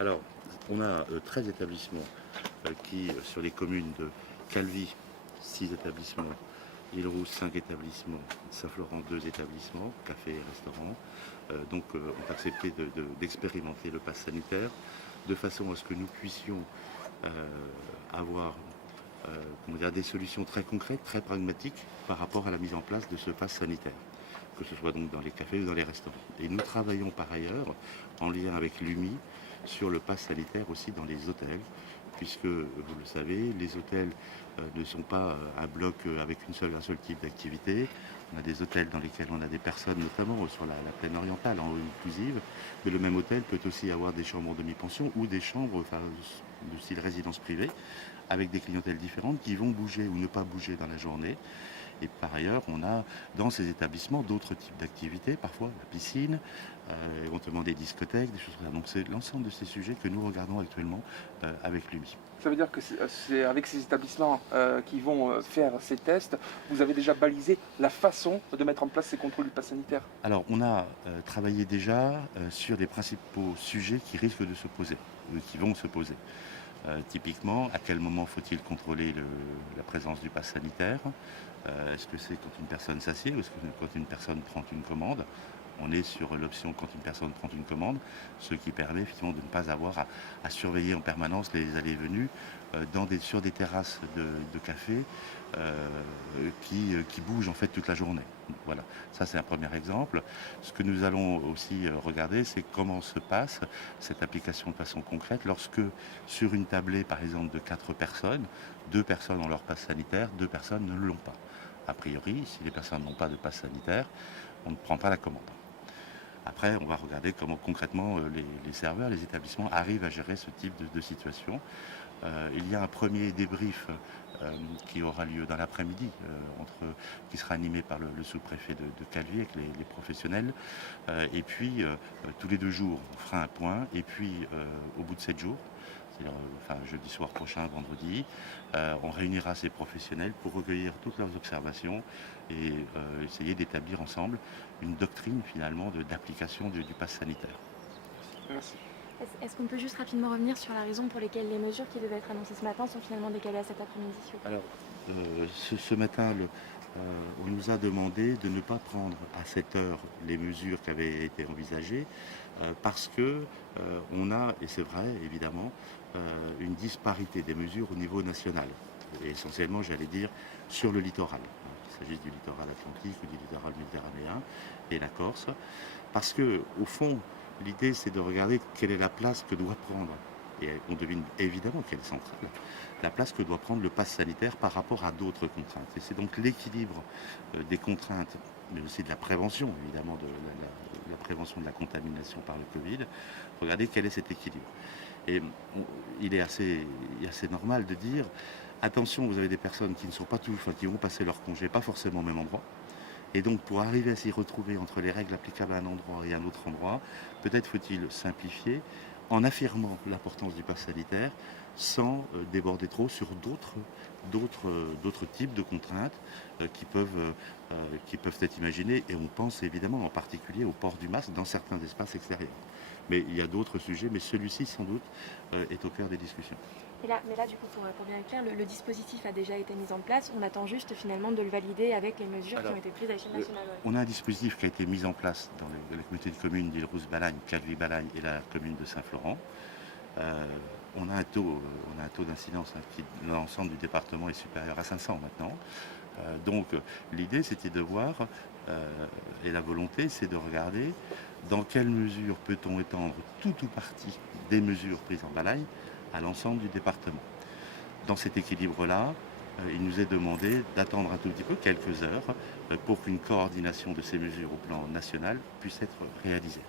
Alors, on a 13 établissements qui, sur les communes de Calvi, 6 établissements, Île-Rousse, 5 établissements, Saint-Florent, 2 établissements, café et restaurants, ont accepté d'expérimenter le pass sanitaire de façon à ce que nous puissions euh, avoir des solutions très concrètes, très pragmatiques par rapport à la mise en place de ce pass sanitaire, que ce soit donc dans les cafés ou dans les restaurants. Et nous travaillons par ailleurs, en lien avec l'UMI, sur le pass sanitaire aussi dans les hôtels, puisque, vous le savez, les hôtels ne sont pas un bloc avec un seul type d'activité. On a des hôtels dans lesquels on a des personnes, notamment sur la plaine orientale, en inclusive, mais le même hôtel peut aussi avoir des chambres en demi-pension ou des chambres de style résidence privée, avec des clientèles différentes qui vont bouger ou ne pas bouger dans la journée. Et par ailleurs, on a dans ces établissements d'autres types d'activités, parfois la piscine, éventuellement des discothèques, des choses comme ça. Donc c'est l'ensemble de ces sujets que nous regardons actuellement avec l'UMI. Ça veut dire que c'est avec ces établissements qui vont faire ces tests, vous avez déjà balisé la façon de mettre en place ces contrôles du pass sanitaire? Alors on a travaillé déjà sur les principaux sujets qui risquent de se poser, qui vont se poser. Typiquement, à quel moment faut-il contrôler la présence du pass sanitaire? Est-ce que c'est quand une personne s'assied ou est-ce que quand une personne prend une commande? On est sur l'option quand une personne prend une commande, ce qui permet effectivement de ne pas avoir à surveiller en permanence les allées et venues sur des terrasses de café qui bougent en fait toute la journée. Voilà, ça c'est un premier exemple. Ce que nous allons aussi regarder, c'est comment se passe cette application de façon concrète lorsque sur une tablée par exemple de 4 personnes, 2 personnes ont leur passe sanitaire, 2 personnes ne l'ont pas. A priori, si les personnes n'ont pas de passe sanitaire, on ne prend pas la commande. Après, on va regarder comment concrètement les serveurs, les établissements arrivent à gérer ce type de situation. Il y a un premier débrief qui aura lieu dans l'après-midi, qui sera animé par le sous-préfet de Calvi avec les professionnels. Et puis, tous les 2 jours, on fera un point. Et puis, au bout de 7 jours, c'est-à-dire jeudi soir prochain, vendredi, on réunira ces professionnels pour recueillir toutes leurs observations et essayer d'établir ensemble une doctrine finalement d'application du pass sanitaire. Merci. Est-ce qu'on peut juste rapidement revenir sur la raison pour laquelle les mesures qui devaient être annoncées ce matin sont finalement décalées à cet après-midi, s'il vous plaît? Alors, ce matin, on nous a demandé de ne pas prendre à cette heure les mesures qui avaient été envisagées parce que on a, et c'est vrai évidemment, une disparité des mesures au niveau national. Et essentiellement, j'allais dire, sur le littoral, qu'il s'agisse du littoral atlantique ou du littoral méditerranéen et la Corse. Parce que, au fond, l'idée, c'est de regarder quelle est la place que doit prendre, et on devine évidemment qu'elle est centrale, la place que doit prendre le pass sanitaire par rapport à d'autres contraintes. Et c'est donc l'équilibre des contraintes, mais aussi de la prévention, évidemment, de la prévention de la contamination par le Covid. Regardez quel est cet équilibre. Et il est assez normal de dire, attention, vous avez des personnes qui ne sont pas qui vont passer leur congé, pas forcément au même endroit. Et donc, pour arriver à s'y retrouver entre les règles applicables à un endroit et à un autre endroit, peut-être faut-il simplifier en affirmant l'importance du pass sanitaire sans déborder trop sur d'autres types de contraintes qui peuvent être imaginées. Et on pense évidemment en particulier au port du masque dans certains espaces extérieurs. Mais il y a d'autres sujets, mais celui-ci sans doute est au cœur des discussions. Mais là, du coup, pour bien être clair, le dispositif a déjà été mis en place. On attend juste finalement de le valider avec les mesures qui ont été prises à l'échelle nationale. Ouais. On a un dispositif qui a été mis en place dans la communauté de communes d'Île-Rousse-Balagne, Calvi-Balagne et la commune de Saint-Florent. On a un taux d'incidence qui, dans l'ensemble du département, est supérieur à 500 maintenant. Donc l'idée, c'était de voir, et la volonté, c'est de regarder dans quelle mesure peut-on étendre tout ou partie des mesures prises en Balagne à l'ensemble du département. Dans cet équilibre-là, il nous est demandé d'attendre un tout petit peu, quelques heures, pour qu'une coordination de ces mesures au plan national puisse être réalisée.